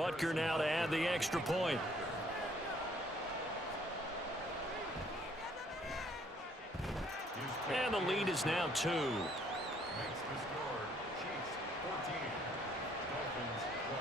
Butker now to add the extra point. And the lead is now 2. Makes the score Chiefs 14, Dolphins 12.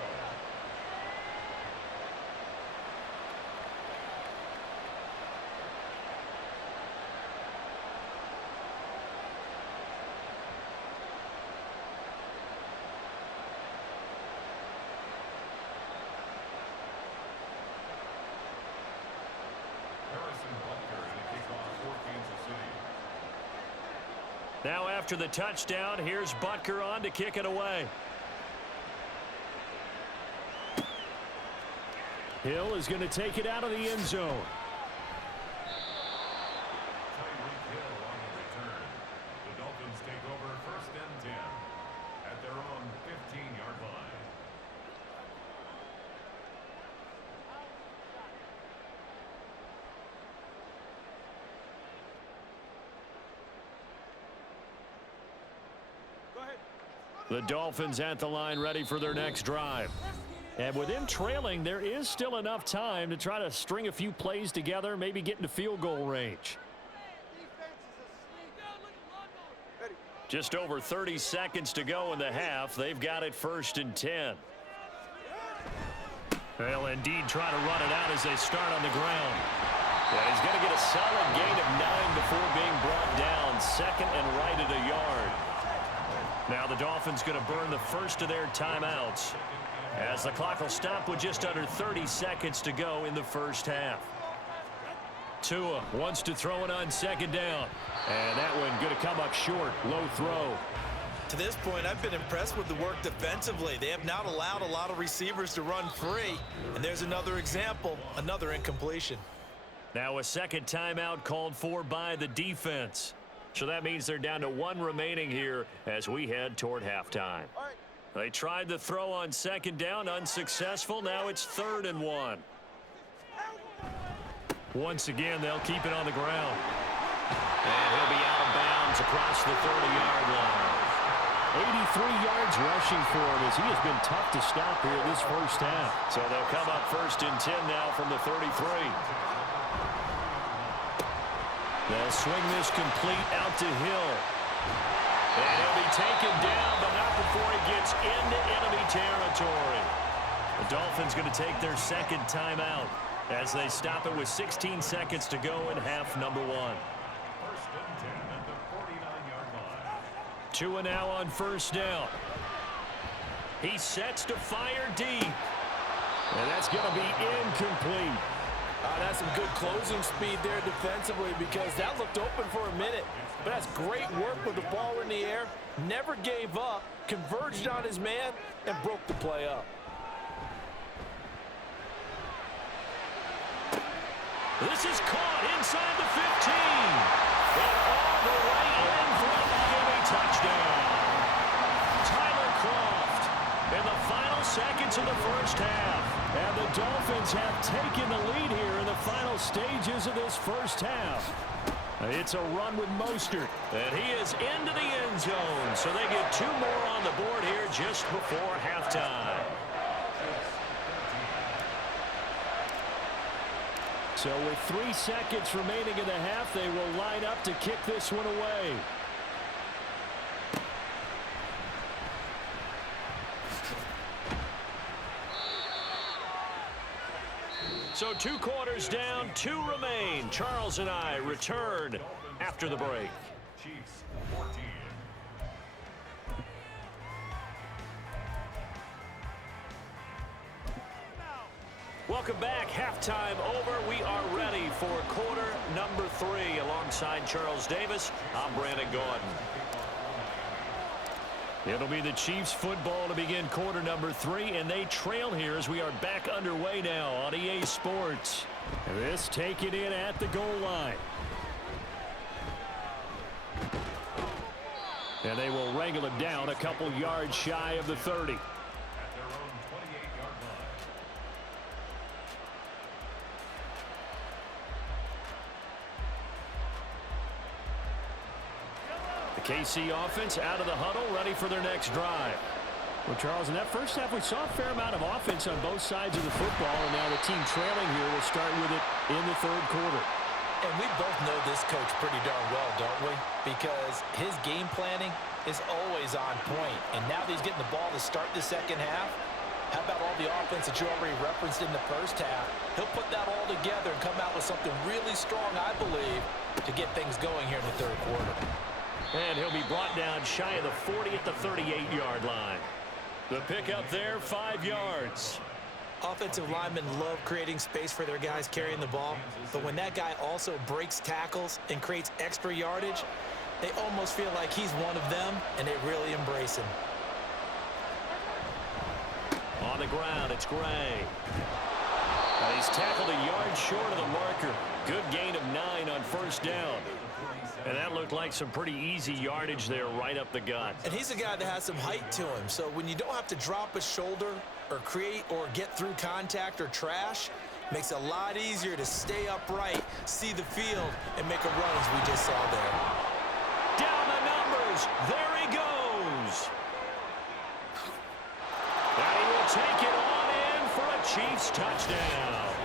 Now after the touchdown, here's Butker on to kick it away. Hill is going to take it out of the end zone. Hill on the return. The Dolphins take over 1st and 10 at their own 15-yard line. The Dolphins at the line ready for their next drive. And with them trailing, there is still enough time to try to string a few plays together, maybe get into field goal range. Just over 30 seconds to go in the half. They've got it 1st and 10. They'll indeed try to run it out as they start on the ground. Yeah, he's going to get a solid gain of 9 before being brought down. 2nd and right at a yard. Now the Dolphins going to burn the first of their timeouts as the clock will stop with just under 30 seconds to go in the first half. Tua wants to throw it on 2nd down. And that one going to come up short. Low throw. To this point, I've been impressed with the work defensively. They have not allowed a lot of receivers to run free. And there's another example, another incompletion. Now a 2nd timeout called for by the defense. So that means they're down to 1 remaining here as we head toward halftime. They tried the throw on 2nd down, unsuccessful. Now it's 3rd and 1. Once again, they'll keep it on the ground. And he'll be out of bounds across the 30-yard line. 83 yards rushing for him as he has been tough to stop here this first half. So they'll come up 1st and 10 now from the 33. They'll swing this complete out to Hill. And he'll be taken down, but not before he gets into enemy territory. The Dolphins going to take their 2nd timeout as they stop it with 16 seconds to go in half number 1. 1st and 10 at the 49-yard line. Tua now on 1st down. He sets to fire deep. And that's going to be incomplete. That's some good closing speed there defensively because that looked open for a minute. But that's great work with the ball in the air. Never gave up, converged on his man, and broke the play up. This is caught inside the 15. And all the way in for a Miami touchdown. Tyler Croft in the final seconds of the first half. And the Dolphins have taken the lead here in the final stages of this first half. It's a run with Mostert. And he is into the end zone. So they get 2 more on the board here just before halftime. So with 3 seconds remaining in the half, they will line up to kick this one away. So 2 quarters down, 2 remain. Charles and I return after the break. Chiefs 14. Welcome back. Halftime over. We are ready for quarter number 3. Alongside Charles Davis, I'm Brandon Gordon. It'll be the Chiefs football to begin quarter number 3, and they trail here as we are back underway now on EA Sports. This taken in at the goal line. And they will wrangle him down a couple yards shy of the 30. KC offense out of the huddle, ready for their next drive. Well, Charles, in that first half, we saw a fair amount of offense on both sides of the football, and now the team trailing here will start with it in the third quarter. And we both know this coach pretty darn well, don't we? Because his game planning is always on point. And now that he's getting the ball to start the second half, how about all the offense that you already referenced in the first half? He'll put that all together and come out with something really strong, I believe, to get things going here in the third quarter. And he'll be brought down shy of the 40 at the 38-yard line. The pickup there, 5 yards. Offensive linemen love creating space for their guys carrying the ball, but when that guy also breaks tackles and creates extra yardage, they almost feel like he's one of them, and they really embrace him. On the ground, it's Gray. And he's tackled a yard short of the marker. Good gain of 9 on first down. And that looked like some pretty easy yardage there right up the gut. And he's a guy that has some height to him, so when you don't have to drop a shoulder or create or get through contact or trash, makes it a lot easier to stay upright, see the field, and make a run as we just saw there. Down the numbers. There he goes. And he will take it on in for a Chiefs touchdown.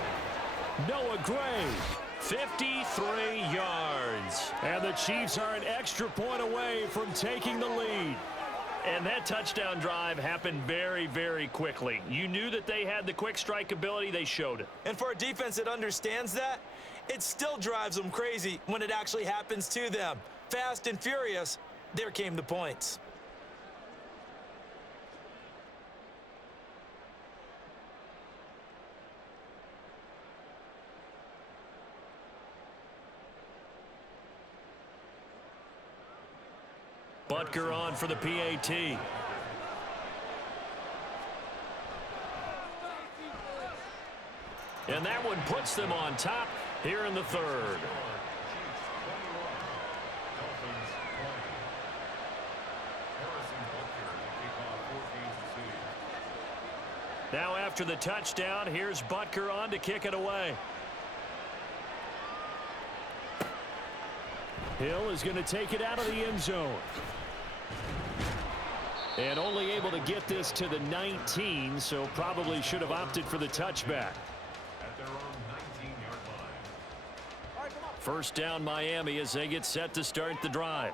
Noah Gray, 53 yards. And the Chiefs are an extra point away from taking the lead. And that touchdown drive happened very, very quickly. You knew that they had the quick strike ability. They showed it. And for a defense that understands that, it still drives them crazy when it actually happens to them. Fast and furious, there came the points. Butker on for the PAT. And that one puts them on top here in the third. Now after the touchdown, here's Butker on to kick it away. Hill is going to take it out of the end zone. And only able to get this to the 19, so probably should have opted for the touchback. At their own 19-yard line. First down Miami as they get set to start the drive.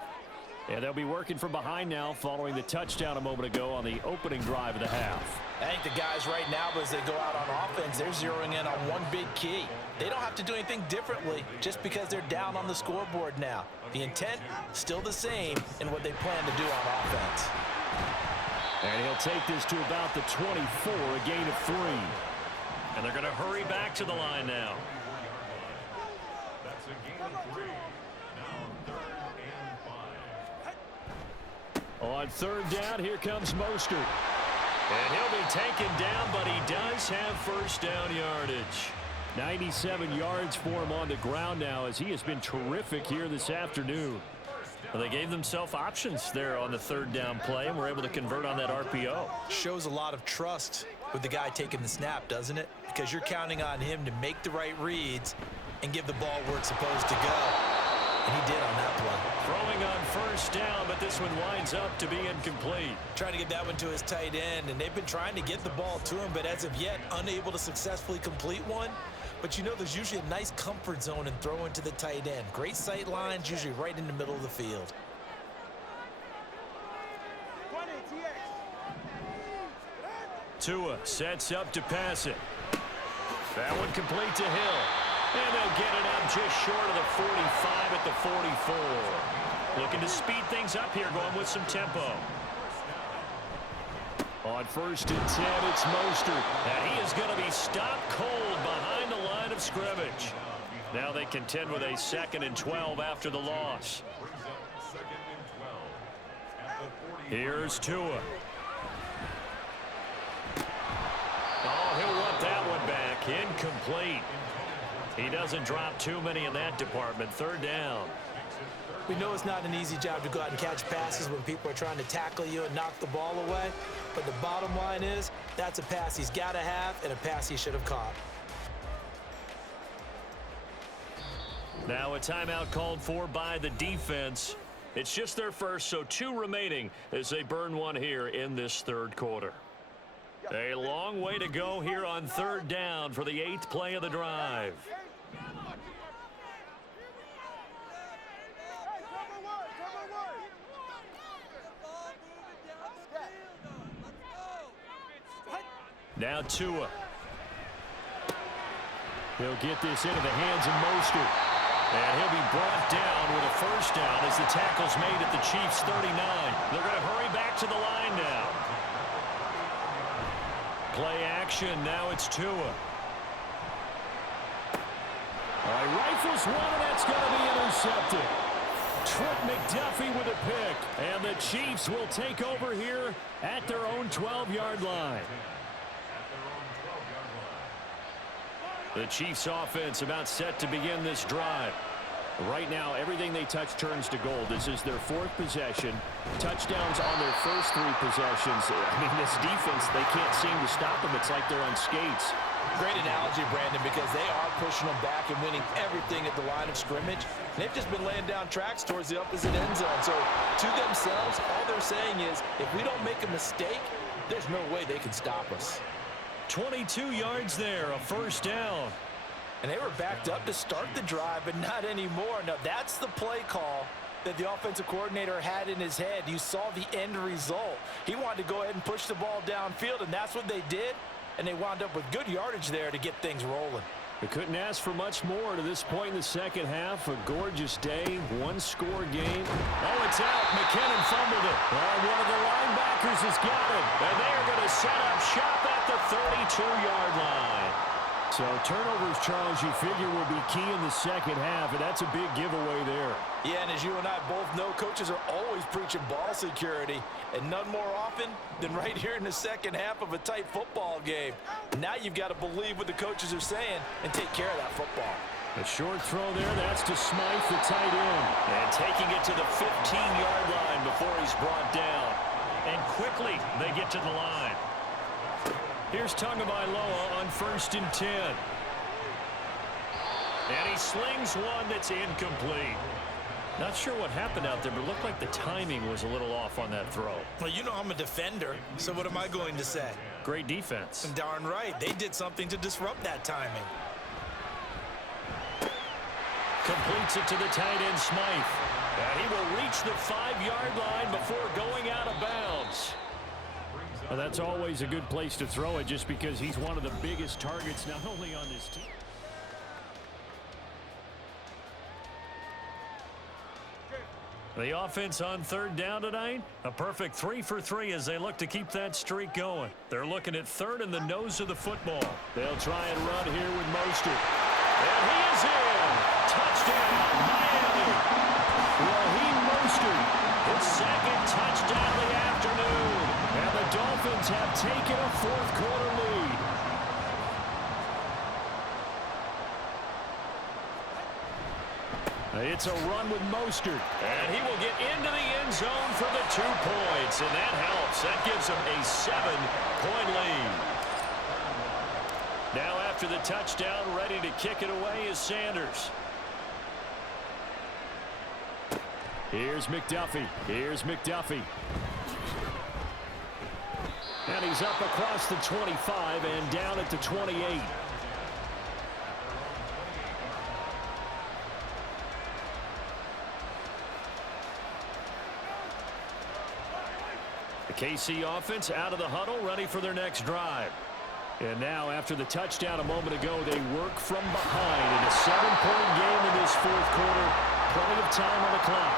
And they'll be working from behind now following the touchdown a moment ago on the opening drive of the half. I think the guys right now, as they go out on offense, they're zeroing in on one big key. They don't have to do anything differently just because they're down on the scoreboard now. The intent, still the same in what they plan to do on offense. And he'll take this to about the 24, a gain of 3. And they're going to hurry back to the line now. That's a gain of 3. Now 3rd and 5. On third down, here comes Mostert. And he'll be taken down, but he does have first down yardage. 97 yards for him on the ground now as he has been terrific here this afternoon. Well, they gave themselves options there on the third down play and were able to convert on that RPO. Shows a lot of trust with the guy taking the snap, doesn't it? Because you're counting on him to make the right reads and give the ball where it's supposed to go. And he did on that play. Throwing on first down, but this one winds up to be incomplete. Trying to get that one to his tight end, and they've been trying to get the ball to him, but as of yet, unable to successfully complete one. But you know there's usually a nice comfort zone in throwing to the tight end. Great sight lines, usually right in the middle of the field. Tua sets up to pass it. That one complete to Hill. And they'll get it up just short of the 45 at the 44. Looking to speed things up here, going with some tempo. On first and 10, it's Mostert. And he is going to be stopped cold behind the line of scrimmage. Now they contend with a 2nd and 12 after the loss. Here's Tua. Oh, he'll want that one back. Incomplete. He doesn't drop too many in that department. Third down. We know it's not an easy job to go out and catch passes when people are trying to tackle you and knock the ball away. But the bottom line is, that's a pass he's got to have and a pass he should have caught. Now a timeout called for by the defense. It's just their first, so 2 remaining as they burn one here in this third quarter. A long way to go here on 3rd down for the 8th play of the drive. Now Tua. He'll get this into the hands of Mostert. And he'll be brought down with a first down as the tackle's made at the Chiefs' 39. They're going to hurry back to the line now. Play action. Now it's Tua. All right, rifles one, and that's going to be intercepted. Trent McDuffie with a pick. And the Chiefs will take over here at their own 12-yard line. The Chiefs offense about set to begin this drive. Right now, everything they touch turns to gold. This is their 4th possession. Touchdowns on their first 3 possessions. I mean, this defense, they can't seem to stop them. It's like they're on skates. Great analogy, Brandon, because they are pushing them back and winning everything at the line of scrimmage. They've just been laying down tracks towards the opposite end zone. So, to themselves, all they're saying is, if we don't make a mistake, there's no way they can stop us. 22 yards there, a first down. And they were backed up to start the drive, but not anymore. Now, that's the play call that the offensive coordinator had in his head. You saw the end result. He wanted to go ahead and push the ball downfield, and that's what they did. And they wound up with good yardage there to get things rolling. They couldn't ask for much more to this point in the second half. A gorgeous day, 1-score game. Oh, it's out. McKinnon fumbled it. One of the linebackers has got it. And they are going to set up shop at the 32-yard line. So turnovers, Charles, you figure will be key in the second half, and that's a big giveaway there. Yeah, and as you and I both know, coaches are always preaching ball security, and none more often than right here in the second half of a tight football game. Now you've got to believe what the coaches are saying and take care of that football. A short throw there, that's to Smythe, the tight end. And taking it to the 15-yard line before he's brought down. And quickly they get to the line. Here's Tagovailoa on 1st and 10. And he slings one that's incomplete. Not sure what happened out there, but it looked like the timing was a little off on that throw. Well, you know I'm a defender, so what am I going to say? Great defense. Darn right. They did something to disrupt that timing. Completes it to the tight end, Smythe. And he will reach the 5-yard line before going out of bounds. Well, that's always a good place to throw it just because he's one of the biggest targets not only on this team. The offense on 3rd down tonight, a perfect 3 for 3 as they look to keep that streak going. They're looking at 3rd in the nose of the football. They'll try and run here with Mostert. And he is in. Touchdown, Miami. Raheem Mostert, his 2nd touchdown of the afternoon. And the Dolphins have taken a 4th quarter lead. It's a run with Mostert. And he will get into the end zone for the 2 points. And that helps. That gives him a 7-point lead. Now after the touchdown, ready to kick it away is Sanders. Here's McDuffie. Here's McDuffie. And he's up across the 25 and down at the 28. The KC offense out of the huddle, ready for their next drive. And now, after the touchdown a moment ago, they work from behind in a 7-point game in this 4th quarter. Plenty of time on the clock.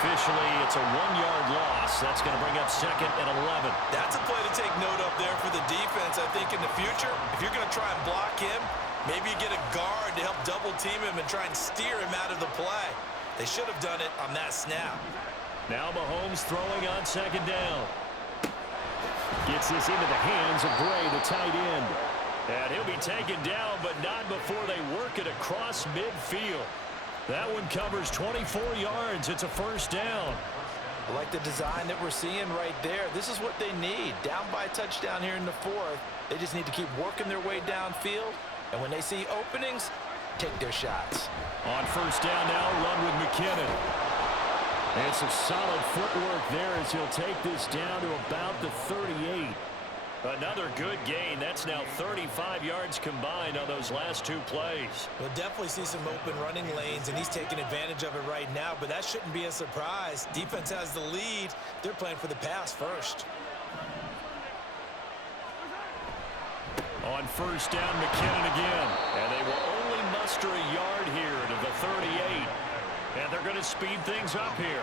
Officially, it's a 1-yard loss. That's going to bring up 2nd and 11. That's a play to take note of there for the defense. I think in the future, if you're going to try and block him, maybe you get a guard to help double-team him and try and steer him out of the play. They should have done it on that snap. Now Mahomes throwing on 2nd down. Gets this into the hands of Bray, the tight end. And he'll be taken down, but not before they work it across midfield. That one covers 24 yards. It's a 1st down. I like the design that we're seeing right there. This is what they need. Down by a touchdown here in the 4th. They just need to keep working their way downfield. And when they see openings, take their shots. On 1st down now, run with McKinnon. And some solid footwork there as he'll take this down to about the 38. Another good gain. That's now 35 yards combined on those last two plays. We'll definitely see some open running lanes, and he's taking advantage of it right now, but that shouldn't be a surprise. Defense has the lead. They're playing for the pass first. On first down, McKinnon again. And they will only muster a yard here to the 38. And they're going to speed things up here.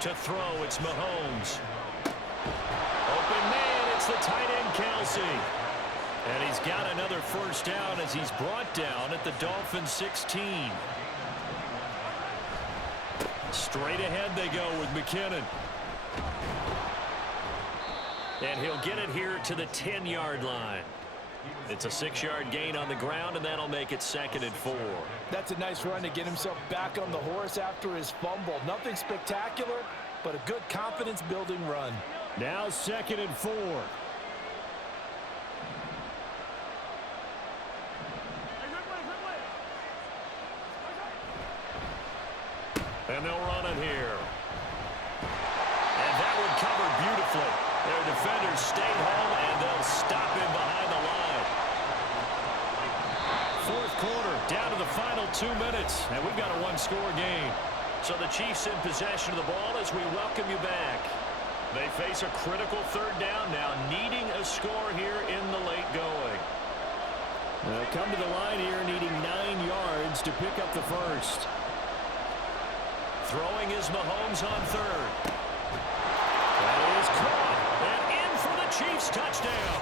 To throw, it's Mahomes. Open man, it's the tight end, Kelsey. And he's got another first down as he's brought down at the Dolphins' 16. Straight ahead they go with McKinnon. And he'll get it here to the 10-yard line. It's a 6-yard gain on the ground, and that'll make it 2nd and 4. That's a nice run to get himself back on the horse after his fumble. Nothing spectacular, but a good confidence-building run. Now 2nd and 4. And they'll run it here. And that one covered beautifully. Their defenders stayed home, and they'll stop him behind the line. Fourth quarter, down to the final 2 minutes, and we've got a one-score game. So the Chiefs in possession of the ball as we welcome you back. They face a critical third down now, needing a score here in the late going. They'll come to the line here, needing 9 yards to pick up the first. Throwing is Mahomes on third. That is caught. And in for the Chiefs touchdown.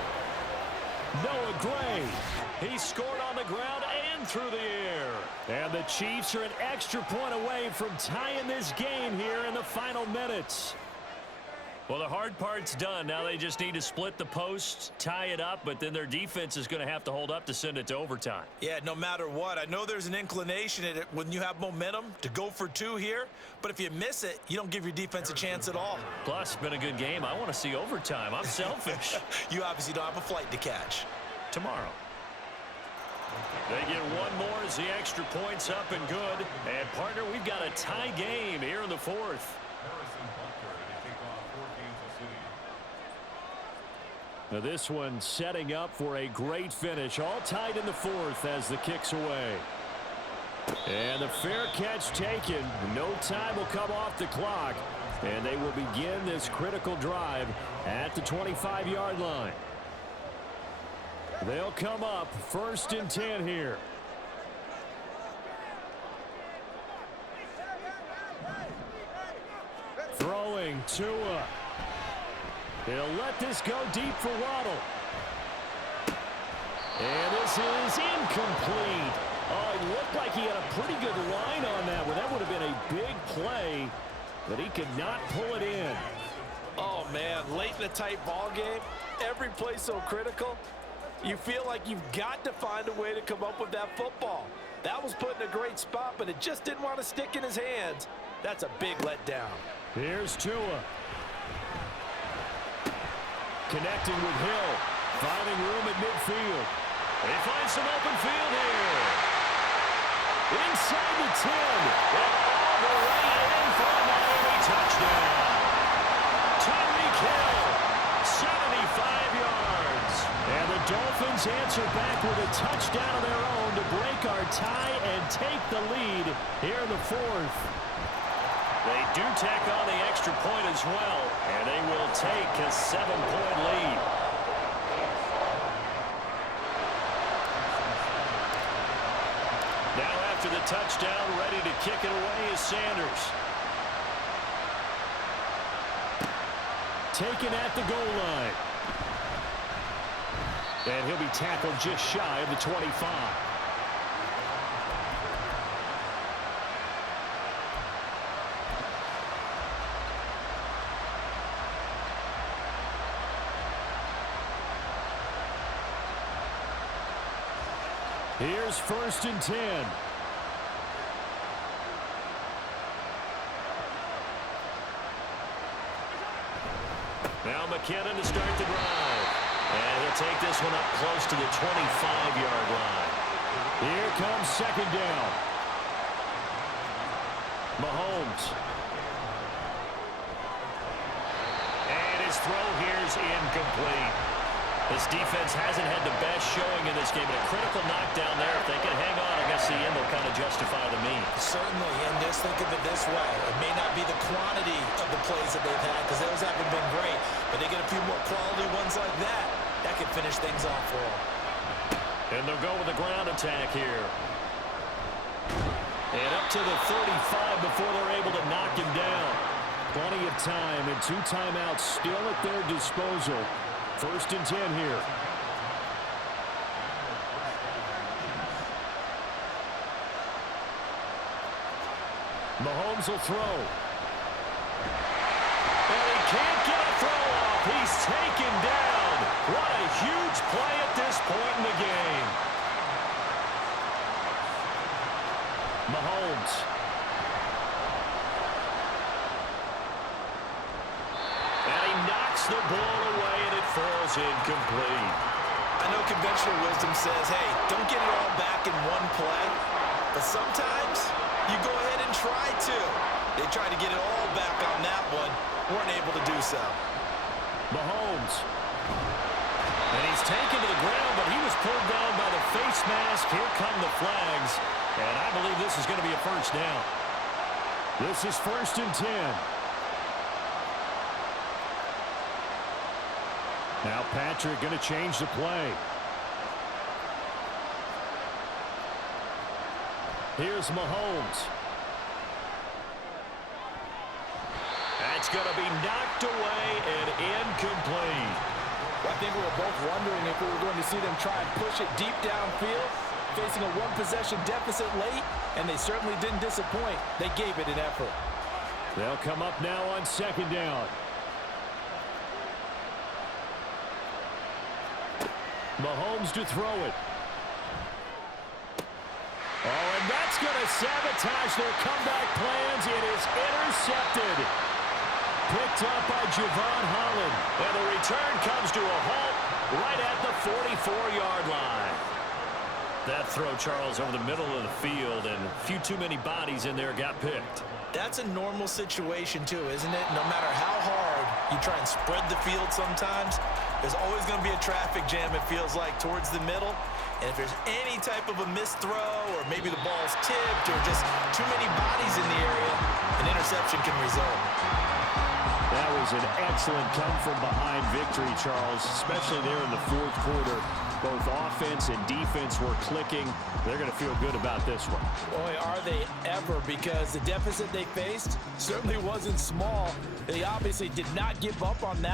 Noah Gray. He scored on the ground and through the air. And the Chiefs are an extra point away from tying this game here in the final minutes. Well, the hard part's done. Now they just need to split the posts, tie it up, but then their defense is going to have to hold up to send it to overtime. Yeah, no matter what. I know there's an inclination in it when you have momentum to go for 2 here, but if you miss it, you don't give your defense a chance at all. Plus, it's been a good game. I want to see overtime. I'm selfish. You obviously don't have a flight to catch. Tomorrow. They get one more as the extra point's up and good. And, partner, we've got a tie game here in the fourth. Now this one setting up for a great finish. All tied in the fourth as the kick's away. And the fair catch taken. No time will come off the clock. And they will begin this critical drive at the 25-yard line. They'll come up 1st and 10 here. Throwing Tua. He'll let this go deep for Waddle. And this is incomplete. Oh, it looked like he had a pretty good line on that one. That would have been a big play, but he could not pull it in. Oh, man, late in a tight ball game, every play so critical. You feel like you've got to find a way to come up with that football. That was put in a great spot, but it just didn't want to stick in his hands. That's a big letdown. Here's Tua. Connecting with Hill. Finding room at midfield. They find some open field here. Inside the 10. And all the way in for a Miami touchdown. Tyreek Hill. 75 yards. And the Dolphins answer back with a touchdown of their own to break our tie and take the lead here in the fourth. They do tack on the extra point as well, and they will take a 7-point lead. Now after the touchdown, ready to kick it away is Sanders. Taken at the goal line. And he'll be tackled just shy of the 25. Here's 1st and 10. Now McKinnon to start the drive. And he'll take this one up close to the 25-yard line. Here comes 2nd down. Mahomes. And his throw here's incomplete. This defense hasn't had the best showing in this game, but a critical knockdown there. If they can hang on, I guess the end will kind of justify the means. Certainly, and just think of it this way. It may not be the quantity of the plays that they've had, because those haven't been great, but they get a few more quality ones like that. That could finish things off for them. And they'll go with the ground attack here. And up to the 35 before they're able to knock him down. Plenty of time and 2 timeouts still at their disposal. 1st and 10 here. Mahomes will throw. And he can't get a throw off. He's taken down. What a huge play at this point in the game. Mahomes. And he knocks the ball away, and it falls incomplete. I know conventional wisdom says, hey, don't get it all back in one play. But sometimes you go ahead and try to. They tried to get it all back on that one. Weren't able to do so. Mahomes. And he's taken to the ground, but he was pulled down by the face mask. Here come the flags. And I believe this is going to be a 1st down. This is 1st and 10. Now Patrick going to change the play. Here's Mahomes. That's going to be knocked away and incomplete. I think we were both wondering if we were going to see them try and push it deep downfield, facing a 1-possession deficit late, and they certainly didn't disappoint. They gave it an effort. They'll come up now on 2nd down. Mahomes to throw it. Oh, and that's going to sabotage their comeback plans. It is intercepted. Picked up by Javon Holland. And the return comes to a halt right at the 44-yard line. That throw, Charles, over the middle of the field, and a few too many bodies in there got picked. That's a normal situation, too, isn't it? No matter how hard you try and spread the field sometimes, there's always going to be a traffic jam, it feels like, towards the middle. And if there's any type of a missed throw, or maybe the ball's tipped, or just too many bodies in the area, an interception can result. That was an excellent come-from-behind victory, Charles, especially there in the 4th quarter. Both offense and defense were clicking. They're going to feel good about this one. Boy, are they ever, because the deficit they faced certainly wasn't small. They obviously did not give up on that